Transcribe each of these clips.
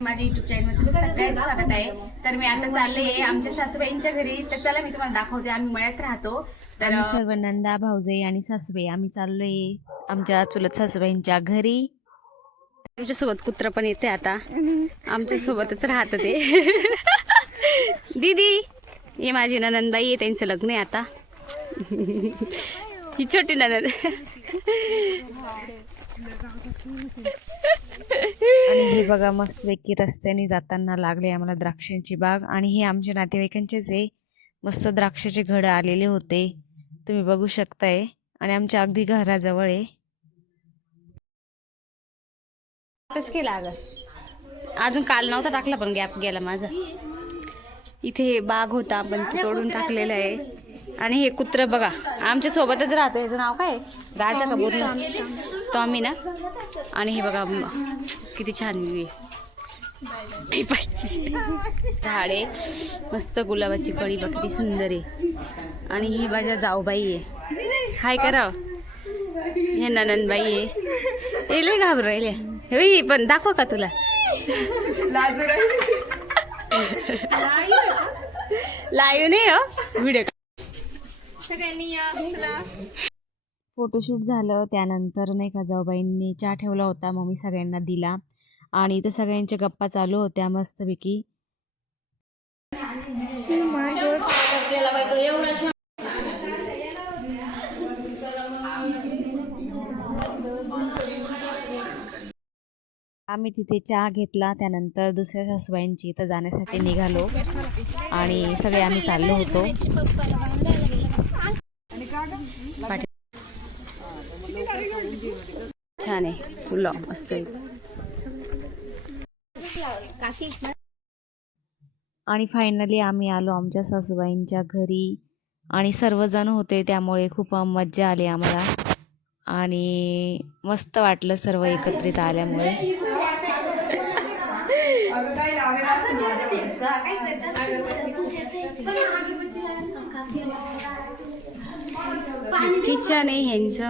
माझ्या YouTube channel मध्ये सगळ्यांचं स्वागत आहे. तर मी आता चालले आमच्या सासूबाईंच्या घरी. तर चला मी तुम्हाला दाखवते. आम्ही मळ्यात राहतो. तर सर्व नंदा भाऊजे आणि सासूबाई आम्ही चाललोय आमच्या चुलत सासूबाईंच्या घरी. आमच्या सोबत कुत्र पण येते आता. आमच्या सोबतच राहत ते. दीदी हे माझी ननंदबाई आहे, त्यांचं लग्न आहे आता. ही छोटी ननंद. आणि हे बघा मस्तपैकी रस्त्याने जाताना लागले आम्हाला द्राक्षांची बाग. आणि हे आमच्या नातेवाईकांचेच आहे. मस्त द्राक्षाचे घड आलेले होते, तुम्ही बघू शकताय. आणि आमच्या अगदी घराजवळ आहे. कसं केलं अगं, अजून काल नव्हता टाकला पण गॅप गेला माझा. इथे बाग होता पण ते तोडून टाकलेलं आहे. आणि हे कुत्र बघा आमच्या सोबतच राहतं. याचं नाव काय, राजा का बोलला, टॉमी ना. आणि हे बघा किती छान व्ह्यू आहे. झाड आहे मस्त, गुलाबाची कळी बघ किती सुंदर आहे. आणि ही माझ्या जाऊबाई आहे. हाय करा. हे ननंदबाई आहे. हे लय घाबरू राहिले. हे पण दाखव का तुला, लाईव्ह नाही हो व्हिडिओ. फोटोशूट झालं त्यानंतर नाही का जाऊबाईंनी चहा ठेवला होता, मग मी सगळ्यांना दिला. आणि इथं सगळ्यांच्या गप्पा चालू होत्या मस्तपैकी. आम्ही तिथे चहा घेतला. त्यानंतर दुसऱ्या सासूबाईंची इथं जाण्यासाठी निघालो आणि सगळे आम्ही चाललो होतो. छान आहे फुलं मस्त आहे. आणि फायनली आम्ही आलो आमच्या सासूबाईंच्या घरी. आणि सर्वजण होते त्यामुळे खूप मज्जा आली आम्हाला. आणि मस्त वाटलं सर्व एकत्रित आल्यामुळे. किचन आहे ह्यांचं.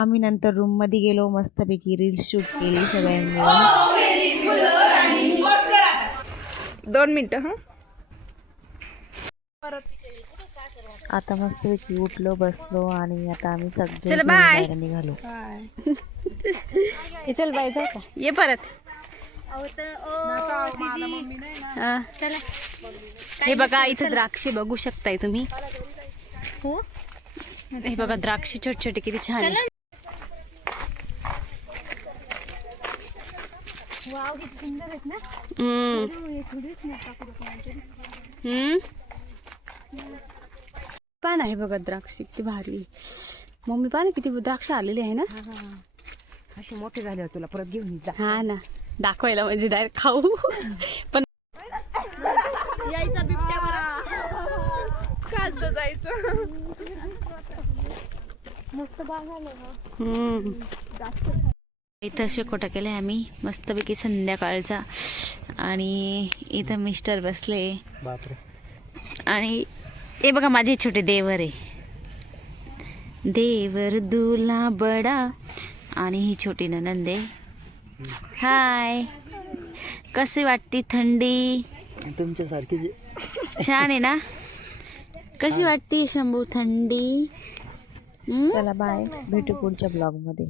आम्ही नंतर रूम मध्ये गेलो, मस्तपैकी रील्स शूट केली सगळ्यांनी. 2 मिनिटं. आता मस्तपैकी उठलो बसलो आणि आता आम्ही सगळे चल बाय बाहेर निघालो. चल बाय जाऊ का, ये परत. हे बघा इथं द्राक्षे बघू शकताय तुम्ही. हे बघा द्राक्षे छोटे छोटे किती छान आहे. पान आहे बघा द्राक्ष किती भारी. मम्मी पान किती द्राक्ष आलेली आहे ना. असे मोठे झाले तुला परत घेऊन जा. हा ना, दाखवायला म्हणजे डायरेक्ट खाऊ. पण यायचा बिबट्यावर खालत जायचं. मस्त इथं शेकोटा केलाय आम्ही मस्तपैकी संध्याकाळचा. आणि इथं मिस्टर बसले. आणि हे बघा माझे छोटे देवर आहे, देवर दूल्हा बडा. आणि ही छोटी ननंद आहे. हाय, कशी वाटते थंडी. तुमच्यासारखी छान आहे ना. कशी वाटते शंभू थंडी. चला बाय, भेटू पुढच्या ब्लॉग मध्ये.